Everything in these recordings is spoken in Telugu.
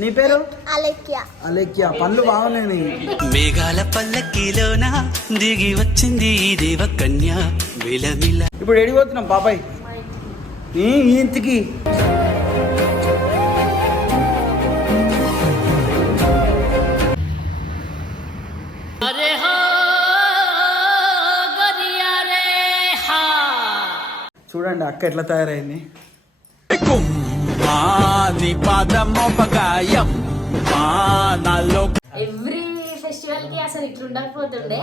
నీ పేరు అలెక్య. అలెక్య. పనులు బాగున్నాయి. మేఘాల పల్లకిలోన దిగి వచ్చింది దేవ కన్య విలమిల. ఇప్పుడు ఎడిపోతున్నాం పాపాయ్ ఇంటికి. చూడండి అక్క ఎట్లా తయారైంది. ఎవ్రీ ఫెస్టివల్ కి అసలు ఇట్లా ఉండకపోతుండే.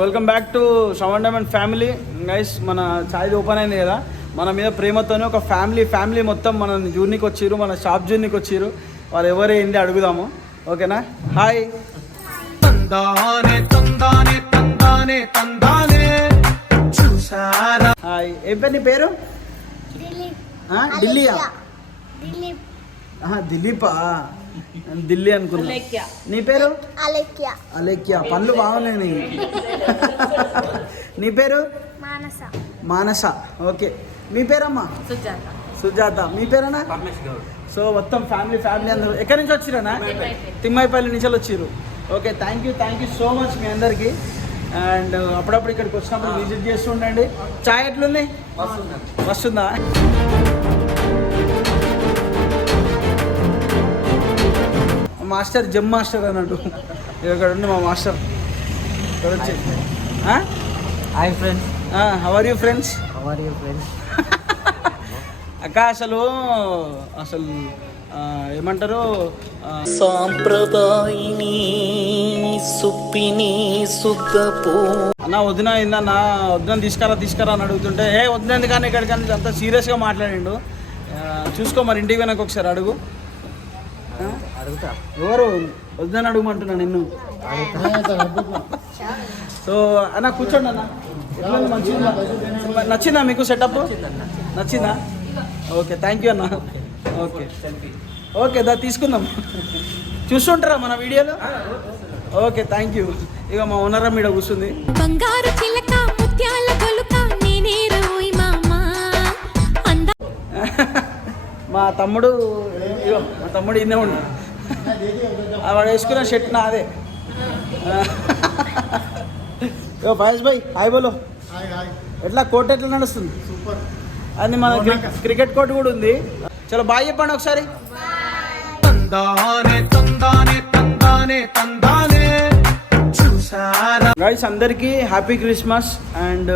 Welcome back to Shravan diamond family. Guys మన ఛాయ్ ఓపెన్ అయింది కదా, మన మీద ప్రేమతోనే ఒక ఫ్యామిలీ మొత్తం మన జూర్నీకి వచ్చిర్రు, మన షాప్ జూర్నీకి వచ్చిర్రు. వాళ్ళు ఎవరైంది అడుగుదాము, ఓకేనా? హాయ్. హాయ్. ఏం పేరు నీ పేరు? ఢిల్లీయా? దిలీపా? ఢిల్లీ అనుకున్నా. నీ పేరు? అలెక్య. అలెక్య. పనులు బాగున్నాయి. నీ పేరు? మానస. మానస. ఓకే. మీ పేరమ్మా? సుజాత. సుజాత. మీ పేరేనా? సో మొత్తం ఫ్యామిలీ అందరూ ఎక్కడి నుంచి వచ్చిరనా? తిమ్మాయిపల్లి నుంచి వచ్చిర్రు. Okay, thank you so much మీ అందరికీ. అండ్ అప్పుడప్పుడు ఇక్కడికి వచ్చినప్పుడు విజిట్ చేస్తూ ఉండండి. చాయ్ ఎట్లుంది? వస్తుందా? మాస్టర్ జమ్ మాస్టర్ అన్నట్టు ఇక్కడ ఉంది మా మాస్టర్. ఇక్కడ వచ్చి hi friends. How are you friends? అక్క అసలు ఏమంటారు, సాంప్రదాయిని సుప్పిని సుద్దపో అన్న వదిన ఏందన్నా వదిన తీసుకురా అని అడుగుతుంటే వదిన ఎందుకని ఇక్కడికి అంత సీరియస్గా మాట్లాడిండు. చూసుకో మరి ఇంటికి వెనక ఒకసారి అడుగు. ఎవరు వద్దని అడుగుమంటున్నా నిన్ను. సో అన్న కూర్చోండి అన్న. ఎట్లా మంచిగా నచ్చిందా మీకు సెటప్? నచ్చిందా? ఓకే, థ్యాంక్ యూ అన్న. ఓకే దా తీసుకుందాం. చూస్తుంటారా మన వీడియోలో? Okay, thank you. ఇక మా ఓనర్ మీద కూర్చుంది. బంగారు చిలక ముత్యాల గొలుక నేనే రోయ్ మామా. మా తమ్ముడు ఇన్నే ఉండు. వాడు వేసుకున్న షర్ట్ నాదే. పయేష్ భాయ్ హాయ్ బోలో. ఎట్లా కోర్టు ఎట్లా నడుస్తుంది? సూపర్. అది మన క్రికెట్ కోర్టు కూడా ఉంది. చలో బాయ్ చెప్పండి ఒకసారి. గైస్ అందరికీ హ్యాపీ క్రిస్మస్. అండ్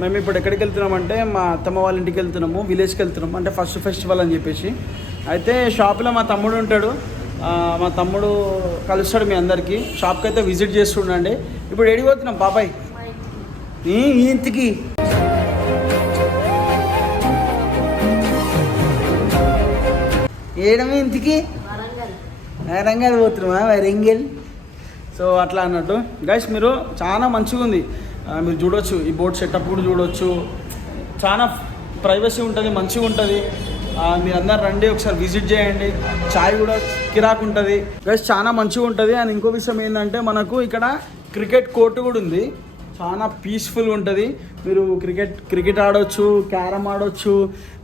మేము ఇప్పుడు ఎక్కడికి వెళ్తున్నామంటే మా అత్తమ్మ వాళ్ళ ఇంటికి వెళ్తున్నాము, విలేజ్కి వెళ్తున్నాము. అంటే ఫస్ట్ ఫెస్టివల్ అని చెప్పేసి. అయితే షాప్లో మా తమ్ముడు ఉంటాడు. మా తమ్ముడు కలుస్తాడు మీ అందరికీ. షాప్కి అయితే విజిట్ చేస్తుండండి. ఇప్పుడు ఎడిపోతున్నాం పాపాయ్ ఇంటికి. ఏడమే ఇంటికి వరంగల్ పోతున్నామా? వరంగల్. సో అట్లా అన్నట్టు గైస్ మీరు చాలా మంచిగా ఉంది. మీరు చూడొచ్చు, ఈ బోట్ సెటప్ కూడా చూడొచ్చు. చాలా ప్రైవసీ ఉంటుంది, మంచిగా ఉంటుంది. మీరు అందరు రండి, ఒకసారి విజిట్ చేయండి. చాయ్ కూడా కిరాక్ ఉంటుంది గైస్, చాలా మంచిగా ఉంటుంది. అండ్ ఇంకో విషయం ఏంటంటే మనకు ఇక్కడ క్రికెట్ కోర్టు కూడా ఉంది. చాలా పీస్ఫుల్ ఉంటుంది. మీరు క్రికెట్ ఆడవచ్చు, క్యారమ్ ఆడవచ్చు,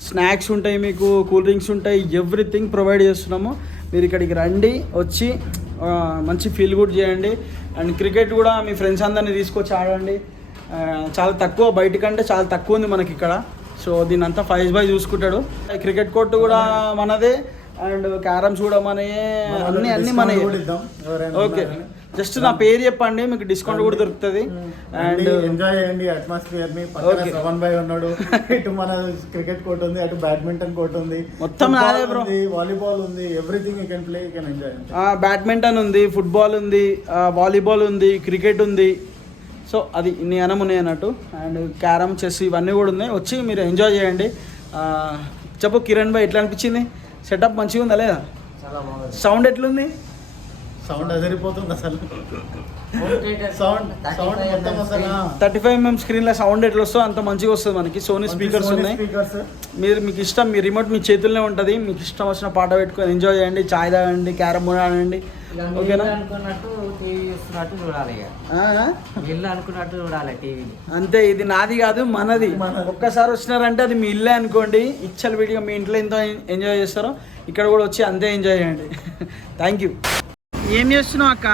స్నాక్స్ ఉంటాయి, మీకు కూల్ డ్రింక్స్ ఉంటాయి, ఎవ్రీథింగ్ ప్రొవైడ్ చేస్తున్నాము. మీరు ఇక్కడికి రండి, వచ్చి మంచి ఫీల్ గుడ్ చేయండి. అండ్ క్రికెట్ కూడా మీ ఫ్రెండ్స్ అందరినీ తీసుకొచ్చి ఆడండి. చాలా తక్కువ, బయటకంటే చాలా తక్కువ ఉంది మనకి ఇక్కడ. సో దీని అంతా ఫైజ్ బాయ్ చూసుకుంటాడు. క్రికెట్ కోర్టు కూడా మనదే, అండ్ క్యారమ్స్ కూడా మనయే, అన్నీ మనయే. ఓకే, జస్ట్ నా పేరు చెప్పండి, మీకు డిస్కౌంట్ కూడా దొరుకుతుంది. అండ్ ఎంజాయ్ చేయండి అట్మాస్ఫియర్ ని. పక్కన శ్రవణ్ భాయ్ ఉన్నాడు, ఇటు మన క్రికెట్ కోర్ట్ ఉంది, అటు బ్యాడ్మింటన్ కోర్ట్ ఉంది, మొత్తం నాదే బ్రో. వాలీబాల్ ఉంది, everything you can play, you can enjoy. Badminton ఉంది, ఫుట్బాల్ ఉంది, వాలీబాల్ ఉంది, క్రికెట్ ఉంది. సో అది ఇన్ని అనం ఉన్నాయి అన్నట్టు. అండ్ క్యారమ్, చెస్ ఇవన్నీ కూడా ఉన్నాయి. వచ్చి మీరు ఎంజాయ్ చేయండి. చెప్పు కిరణ్ భాయ్, ఎట్లా అనిపించింది? సెటప్ మంచిగా ఉందా లేదా? చాలా బాగుంది. సౌండ్ ఎట్లుంది? సౌండ్ అదిరిపోతుంది అసలు. సౌండ్ 35mm స్క్రీన్లో సౌండ్ ఎట్లా వస్తుందో అంత మంచిగా వస్తుంది మనకి. సోనీ స్పీకర్స్ ఉన్నాయి. మీకు ఇష్టం, మీ రిమోట్ మీ చేతుల్లోనే ఉంటుంది. మీకు ఇష్టం వచ్చిన పాట పెట్టుకొని ఎంజాయ్ చేయండి, చాయ్ తాగండి, క్యారమ్ బోర్డ్ ఆడండి. ఓకేనా? చూస్తున్నట్టు చూడాలి ఇక ఆ? మీ ఇల్లు అనుకున్నట్టు చూడాలి టీవీని. అంతే, ఇది నాది కాదు మనది. ఒక్కసారి వచ్చినారంటే అది మీ ఇల్లే అనుకోండి. ఇచ్చల వీడియో మీ ఇంట్లో ఎంతో ఎంజాయ్ చేస్తారో ఇక్కడ కూడా వచ్చి అంతే ఎంజాయ్ చేయండి. Thank you. ఏం చేస్తున్నావు అక్క?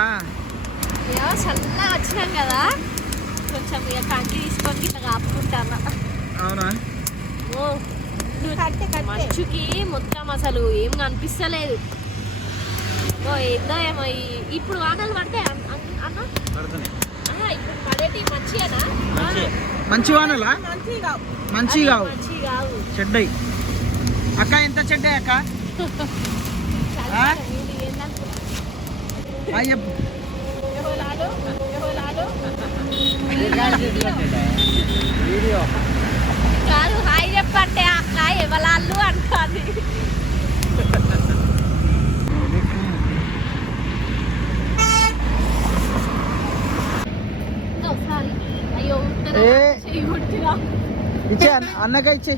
సన్నగా వచ్చినాం కదా, కొంచెం ఇక కంకి తీసుకొని ఇట్లా కాపుకుంటాను. అవునా? మంచుకి మొత్తం అసలు ఏం కనిపిస్తలేదు. ఓ ఏందో ఏమో ఇప్పుడు వానలు పడితే అన్న ఇప్పుడు పడేటి మంచిగానా? మంచి వానలా? మంచి కావు, మంచి కావు. చెడ్డయి. అక్క ఎంత చెడ్డయి అక్క? చెప్పు. వీడియో కాదు, హాయ్ చెప్పంటే అక్క ఎవలాళ్ళు అంటారు. అయ్యో ఇచ్చే అన్నగా ఇచ్చే.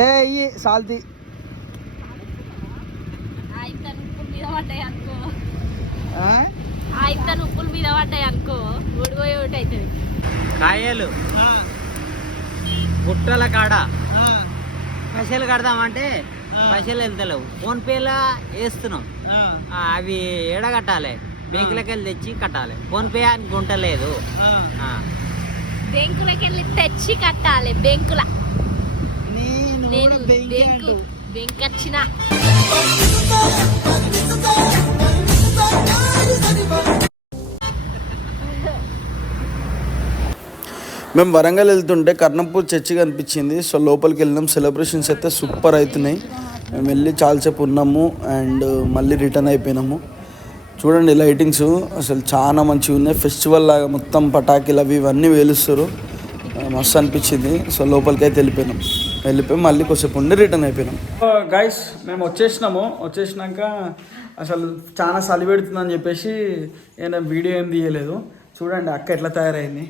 ఏ ఇయ్యి సాల్తీ. ఉప్పుల మీద పడ్డాయి అనుకో, ఆ? ఉప్పుల మీద పడ్డాయి అనుకో, ఓడిపోయి ఒకటి అవుతుంది. కాయలు గుట్టల కాడ పైసలు కడదామంటే పైసలు వెళ్తలేవు. ఫోన్ పేలా వేస్తున్నాం, అవి ఎడ కట్టాలి? బ్యాంకులకి వెళ్ళి తెచ్చి కట్టాలి. ఫోన్ పే అని గుంటలేదు. బ్యాంకులకి వెళ్ళి తెచ్చి కట్టాలి. బ్యాంకుల నేను బ్యాంకు వచ్చిన మేము వరంగల్ వెళ్తుంటే కర్ణంపూర్ చర్చి కనిపించింది. సో లోపలికి వెళ్ళినాం. సెలబ్రేషన్స్ అయితే సూపర్ అవుతున్నాయి. మేము వెళ్ళి చాలాసేపు ఉన్నాము అండ్ మళ్ళీ రిటర్న్ అయిపోయినాము. చూడండి లైటింగ్స్ అసలు చాలా మంచిగా ఉన్నాయి. ఫెస్టివల్ లాగా మొత్తం పటాకీలు అవి ఇవన్నీ వేలుస్తారు. మస్తు అనిపించింది. సో లోపలికి అయితే వెళ్ళిపోయి మళ్ళీ కొద్దిసేపు ఉండి రిటర్న్ అయిపోయినాం. గైస్ మేము వచ్చేసినాక అసలు చాలా చలి పెడుతుందని చెప్పేసి నేను వీడియో ఏం తీయలేదు. చూడండి అక్క ఎట్లా తయారైంది.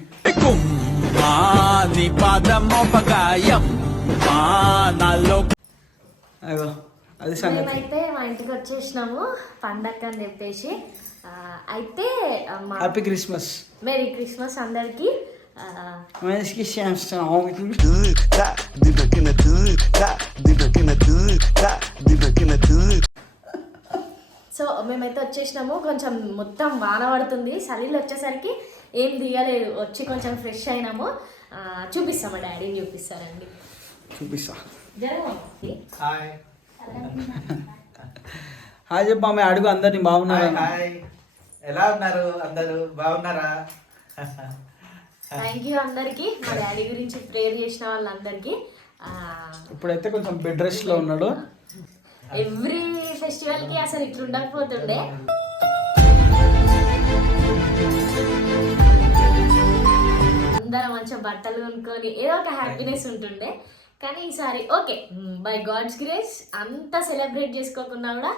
అయ్యో అది సంగతి. మేమైతే మా ఇంటికి వచ్చేసినాము పండగ అని చెప్పేసి. అయితే హ్యాపీ క్రిస్మస్, మేరీ క్రిస్మస్ అందరికి. సో మేమైతే వచ్చేసినాము. కొంచెం మొత్తం వాన పడుతుంది. చలిలో వచ్చేసరికి ఏం దిగలేదు. వచ్చి కొంచెం ఫ్రెష్ అయినాము. చూపిస్తాం, మా డాడీని చూపిస్తారండి. చూపిస్తా. హాయ్ హాయ్ చెప్పా మీ అడుగు అందరినీ. బాగున్నారా? హాయ్, ఎలా ఉన్నారు అందరూ? బాగున్నారా? థ్యాంక్ యూ అందరికి, మా డాడీ గురించి ప్రేయర్ చేసిన వాళ్ళందరికీ. ఇప్పుడైతే కొంచెం బెడ్ రెస్ట్ లో ఉన్నాడు. ఎవ్రీ ఫెస్టివల్ కి అసలు ఇట్లా ఉండకపోతుండే. అందరం మంచిగా బట్టలు కొనుక్కొని ఏదో ఒక హ్యాపీనెస్ ఉంటుండే. కానీ ఈసారి ఓకే, బై గాడ్స్ గ్రేస్ అంతా సెలబ్రేట్ చేసుకోకుండా కూడా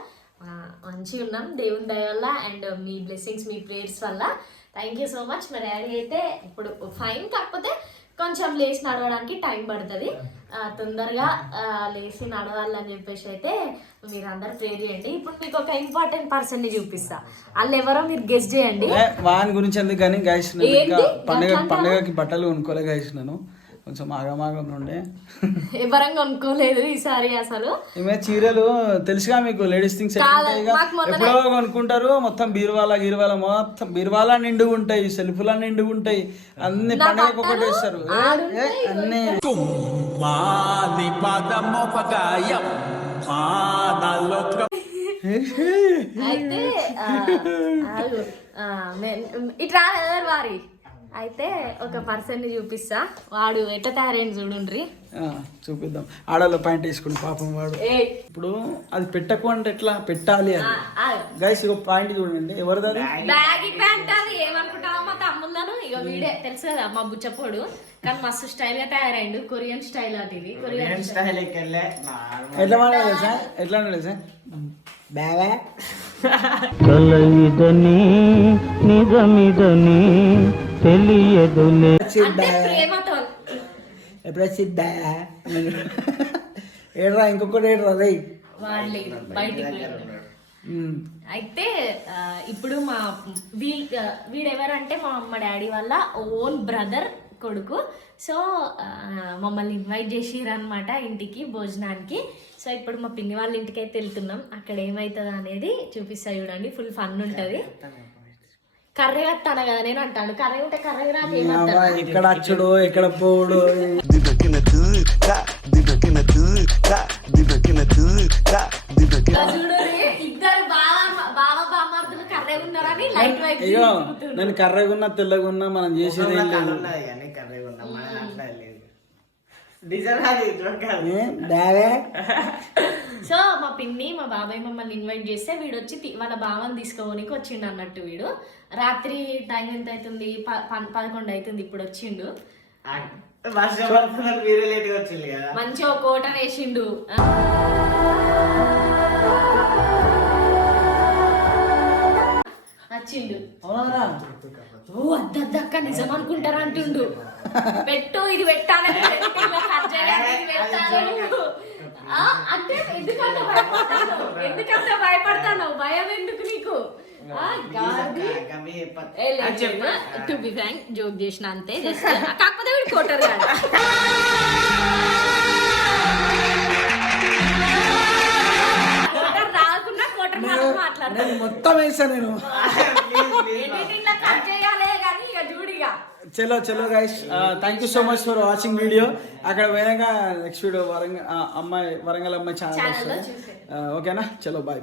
మంచిగా ఉన్నాం దేవుని దయ వల్ల అండ్ మీ బ్లెస్సింగ్స్, మీ ప్రేయర్స్ వల్ల. Thank you so much. మా డాడీ అయితే ఇప్పుడు ఫైన్, కాకపోతే కొంచెం లేచి నడవడానికి టైం పడుతుంది. తొందరగా లేచి నడవాలని చెప్పేసి అయితే మీరు అందరు ప్రేర్ చేయండి. ఇప్పుడు మీకు ఒక ఇంపార్టెంట్ పర్సన్ని చూపిస్తా. వాళ్ళు ఎవరో మీరు గెస్ చేయండి. వాన్ గురించి ఎందుకు కానీ గైస్, పండగకి బట్టలు కొనుక్కోలే గైస్. నేను కొంచెం ఆగమాగం ఉండే, ఎవరంగా కొనుక్కోలేదు ఈసారి. అసలు ఈమె చీరలు తెలుసుగా మీకు, లేడీస్ థింగ్స్ ఎప్పుడో కొనుక్కుంటారు. మొత్తం బీరువాల మొత్తం బీరువాల నిండుగా ఉంటాయి, సెల్ఫ్లా నిండుగా ఉంటాయి. అన్ని పండగకి ఒకటి వేస్తారు అన్ని. అయితే ఇట్లా వారి అయితే ఒక పర్సన్ ని చూపిస్తా. వాడు ఎట్ట తయారైంది చూడుండ్రి. చూపిద్దాం. ఆడలో పాయింట్ వేసుకుని పాపం వాడు. ఇప్పుడు అది పెట్టకు అంటే ఎట్లా పెట్టాలి అని గైస్. ఇక పాయింట్ చూడండి, ఎవరిది? Baggy pant. అది ఏమనుకుంటావా మా తమ్ముళ్ళను? ఇక వీడే తెలుసు కదా మా బుచ్చపోడు. కానీ మస్తు స్టైల్ గా తయారైండు. కొరియన్ స్టైల్ అది. ఇది కొరియన్ స్టైల్. ఎట్లా మాట్లాడలేదు సార్? ఎట్లా ఉండలేదు సార్? బాగా కలయిదని నిజమిదని తెలియదులే. అంటే ప్రేమతో ఎప్పుడో సిద్ధా ఏడ్రా ఇంకొకటి ఏడ్రా రే. వాళ్ళే బయటికి వెళ్ళారు. అయితే ఇప్పుడు మా వీడెవరంటే మా అమ్మ డాడీ వాళ్ళ ఓన్ బ్రదర్ కొడుకు. సో మమ్మల్ని ఇన్వైట్ చేసిర్రు అనమాట ఇంటికి భోజనానికి. సో ఇప్పుడు మా పిన్ని వాళ్ళ ఇంటికి అయితే వెళ్తున్నాం. అక్కడ ఏమవుతుందో అనేది చూపిస్తా చూడండి. ఫుల్ ఫన్ ఉంటుంది. కర్రీ వస్తాను కదా నేను అంటాను, కర్రీ ఉంటే కర్రీ రాక ఏమంటాను. ఎక్కడ వచ్చుడు ఎక్కడ పోడు. చూడు ఇద్దరు బావ బామార్దులు కర్రీ ఉన్నారని లైట్ వైట్. అయ్యో నేను కర్రగున్నా తెల్లగున్నా మనం చేసేది ఏం లేదు. సో మా పిన్ని మా బాబాయ్ మమ్మల్ని ఇన్వైట్ చేస్తే వీడు వచ్చి వాళ్ళ బావని తీసుకోవడానికి వచ్చిండు అన్నట్టు. వీడు రాత్రి టైం ఎంత అవుతుంది, 11 అవుతుంది ఇప్పుడు వచ్చిండు. మంచిగా ఒక కోట వేసిండు. వచ్చిండు. ఓ అద్దక్క నిజం అనుకుంటారా అంటుండు. పెట్టు ఇది పెట్టాలని అంటే ఎందుకంత భయపడతాను? భయం ఎందుకు నీకు? టు బి ఫ్రాంక్ జోక్ చేసిన అంతే. కాకపోతే వీడు కోటర్ కాదు. కోటర్ రాకుండా కోటర్ మాట్లాడతాను మొత్తం వేసా నేను. కట్ చేయాలి కానీ ఇక చూడిగా. చలో guys, thank you so much for watching video. అక్కడ పోయాక నెక్స్ట్ వీడియో వరంగల్ అమ్మాయి ఛానల్ వస్తుంది. ఓకేనా? చలో బాయ్.